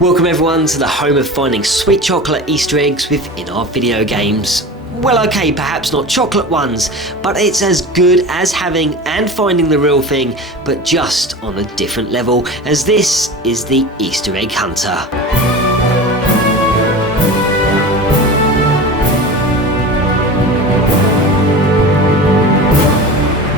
Welcome everyone to the home of finding sweet chocolate Easter eggs within our video games. Well, okay, perhaps not chocolate ones, but it's as good as having and finding the real thing, but just on a different level, as this is the Easter Egg Hunter.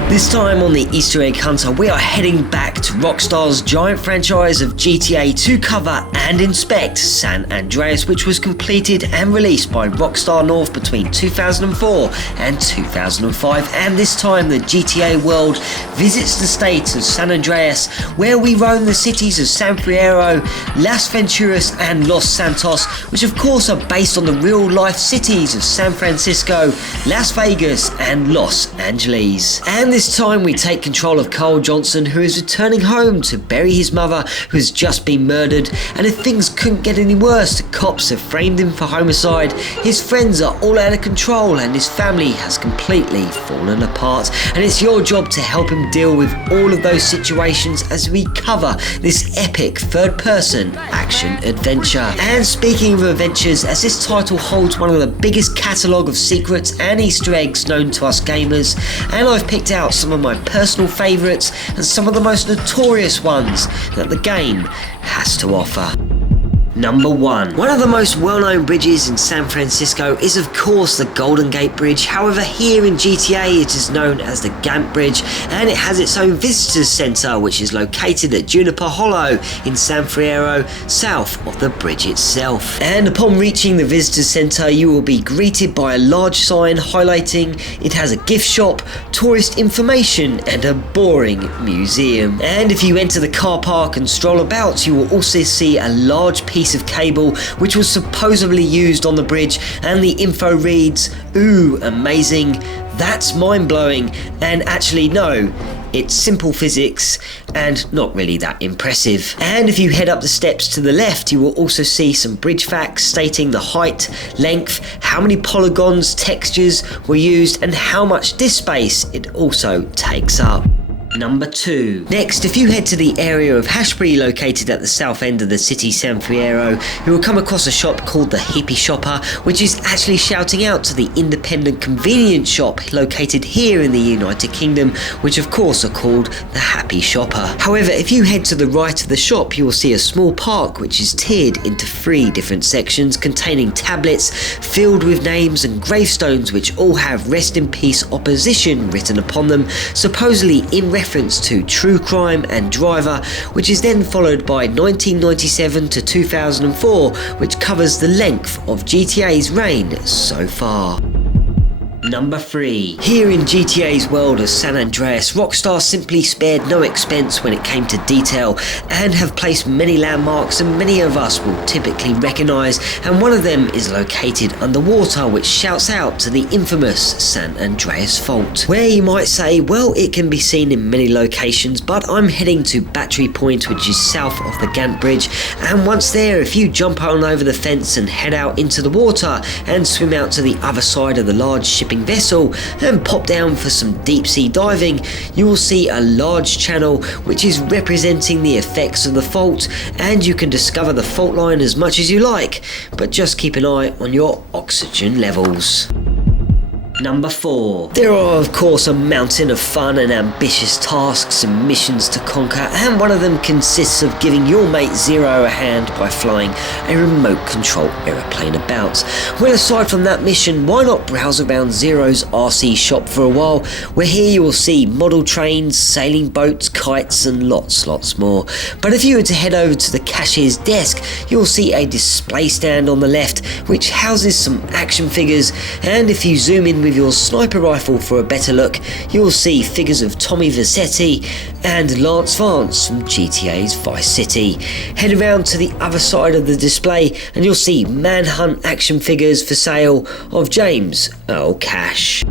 This time on the Easter Egg Hunter, we are heading back to Rockstar's giant franchise of GTA to cover and inspect San Andreas, which was completed and released by Rockstar North between 2004 and 2005. And this time the GTA world visits the state of San Andreas, where we roam the cities of San Fierro, Las Venturas and Los Santos, which of course are based on the real life cities of San Francisco, Las Vegas and Los Angeles. And this time we take control of Carl Johnson, who is returning home to bury his mother, who has just been murdered. And if things couldn't get any worse, the cops have framed him for homicide, his friends are all out of control and his family has completely fallen apart. And it's your job to help him deal with all of those situations as we cover this epic third-person action adventure. And speaking of adventures, as this title holds one of the biggest catalogue of secrets and Easter eggs known to us gamers, and I've picked out some of my personal favourites and some of the most notorious ones that the game has to offer. Number 1. One of the most well-known bridges in San Francisco is of course the Golden Gate Bridge. However, here in GTA it is known as the Gant Bridge, and it has its own visitors centre, which is located at Juniper Hollow in San Fierro, south of the bridge itself. And upon reaching the visitors centre, you will be greeted by a large sign highlighting it has a gift shop, tourist information and a boring museum. And if you enter the car park and stroll about, you will also see a large piece of cable which was supposedly used on the bridge, and the info reads, "Ooh, amazing, that's mind-blowing, and actually no, it's simple physics and not really that impressive." And if you head up the steps to the left, you will also see some bridge facts stating the height, length, how many polygons, textures were used and how much disk space it also takes up. Number 2. Next, if you head to the area of Hashbury located at the south end of the city San Fierro, you will come across a shop called the Hippie Shopper, which is actually shouting out to the independent convenience shop located here in the United Kingdom, which of course are called the Happy Shopper. However, if you head to the right of the shop, you will see a small park which is tiered into 3 different sections containing tablets filled with names and gravestones which all have rest in peace opposition written upon them, supposedly in reference to True Crime and Driver, which is then followed by 1997 to 2004, which covers the length of GTA's reign so far. Number 3. Here in GTA's world of San Andreas, Rockstar simply spared no expense when it came to detail and have placed many landmarks and many of us will typically recognise, and one of them is located underwater, which shouts out to the infamous San Andreas Fault, where you might say, well, it can be seen in many locations, but I'm heading to Battery Point, which is south of the Gant Bridge, and once there, if you jump on over the fence and head out into the water and swim out to the other side of the large shipping vessel and pop down for some deep sea diving, you will see a large channel which is representing the effects of the fault, and you can discover the fault line as much as you like, but just keep an eye on your oxygen levels. Number 4. There are of course a mountain of fun and ambitious tasks and missions to conquer, and one of them consists of giving your mate Zero a hand by flying a remote control aeroplane about. Well, aside from that mission, why not browse around Zero's RC shop for a while, where here you will see model trains, sailing boats, kites and lots more. But if you were to head over to the cashier's desk, you'll see a display stand on the left which houses some action figures, and if you zoom in with your sniper rifle for a better look, you will see figures of Tommy Vercetti and Lance Vance from GTA's Vice City. Head around to the other side of the display and you'll see Manhunt action figures for sale of James Earl Cash.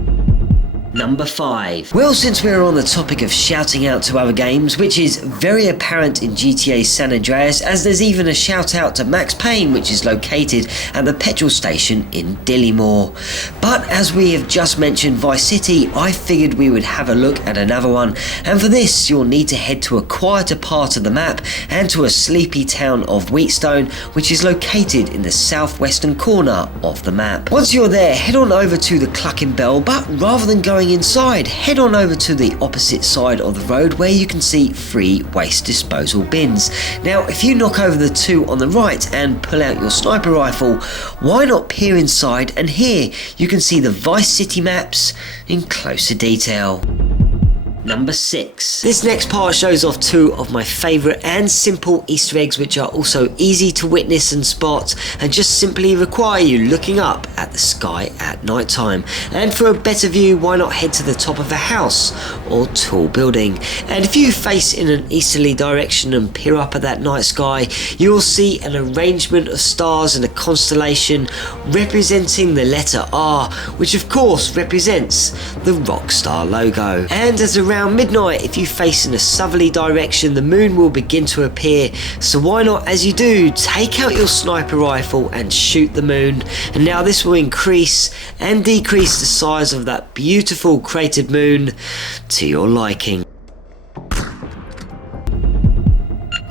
Number 5. Well, since we're on the topic of shouting out to other games, which is very apparent in GTA San Andreas, as there's even a shout out to Max Payne, which is located at the petrol station in Dillimore. But as we have just mentioned Vice City, I figured we would have a look at another one, and for this you'll need to head to a quieter part of the map and to a sleepy town of Wheatstone, which is located in the southwestern corner of the map. Once you're there, head on over to the Clucking Bell, but rather than going inside, head on over to the opposite side of the road where you can see 3 waste disposal bins. Now, if you knock over the 2 on the right and pull out your sniper rifle, why not peer inside, and here you can see the Vice City maps in closer detail. Number 6. This next part shows off 2 of my favourite and simple Easter eggs, which are also easy to witness and spot and just simply require you looking up at the sky at night time. And for a better view, why not head to the top of a house or tall building, and if you face in an easterly direction and peer up at that night sky, you will see an arrangement of stars and a constellation representing the letter R, which of course represents the Rockstar logo. And as around midnight, if you face in a southerly direction, the moon will begin to appear, so why not, as you do, take out your sniper rifle and shoot the moon. And now this will increase and decrease the size of that beautiful cratered moon to your liking.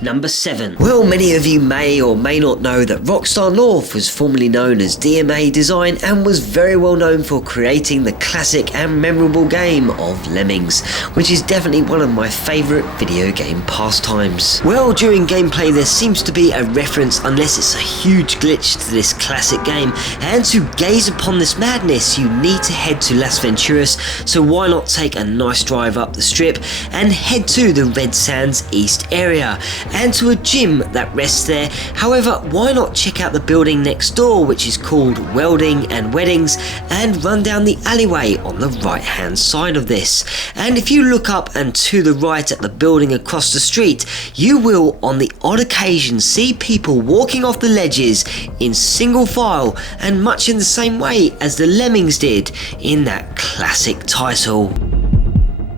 Number 7. Well, many of you may or may not know that Rockstar North was formerly known as DMA Design and was very well known for creating the classic and memorable game of Lemmings, which is definitely one of my favourite video game pastimes. Well, during gameplay there seems to be a reference, unless it's a huge glitch, to this classic game, and to gaze upon this madness you need to head to Las Venturas, so why not take a nice drive up the strip and head to the Red Sands East area and to a gym that rests there. However, why not check out the building next door, which is called Welding and Weddings, and run down the alleyway on the right hand side of this. And if you look up and to the right at the building across the street, you will on the odd occasion see people walking off the ledges in single file, and much in the same way as the Lemmings did in that classic title.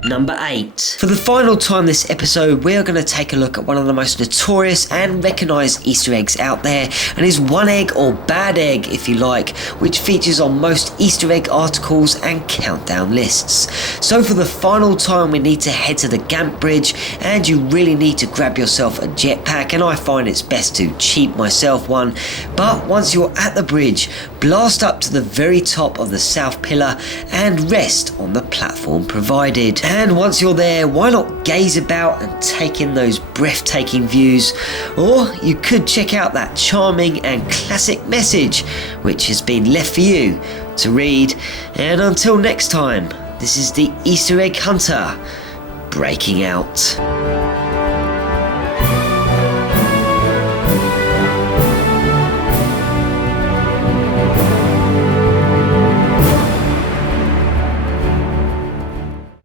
Number 8. For the final time this episode, we are going to take a look at one of the most notorious and recognised Easter eggs out there, and is one egg or bad egg if you like, which features on most Easter egg articles and countdown lists. So for the final time we need to head to the Gamp Bridge, and you really need to grab yourself a jetpack, and I find it's best to cheat myself one. But once you're at the bridge, blast up to the very top of the south pillar and rest on the platform provided. And once you're there, why not gaze about and take in those breathtaking views, or you could check out that charming and classic message which has been left for you to read. And until next time, this is the Easter Egg Hunter breaking out.